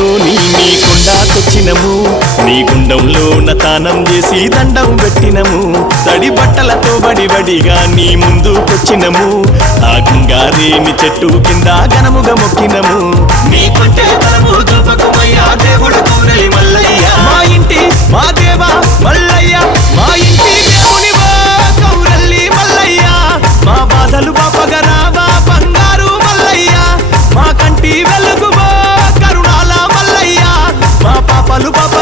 పూలతో నీ నీ కొండాకొచ్చినము నీ గుండంలో తానం చేసి దండం పెట్టినము. తడి బట్టలతో బడిబడిగా నీ ముందుకొచ్చినము. ఆ గంగారేమి చెట్టు కింద ఘనముగా మొక్కినము. నీ కొంటే బలము பாலு பாபா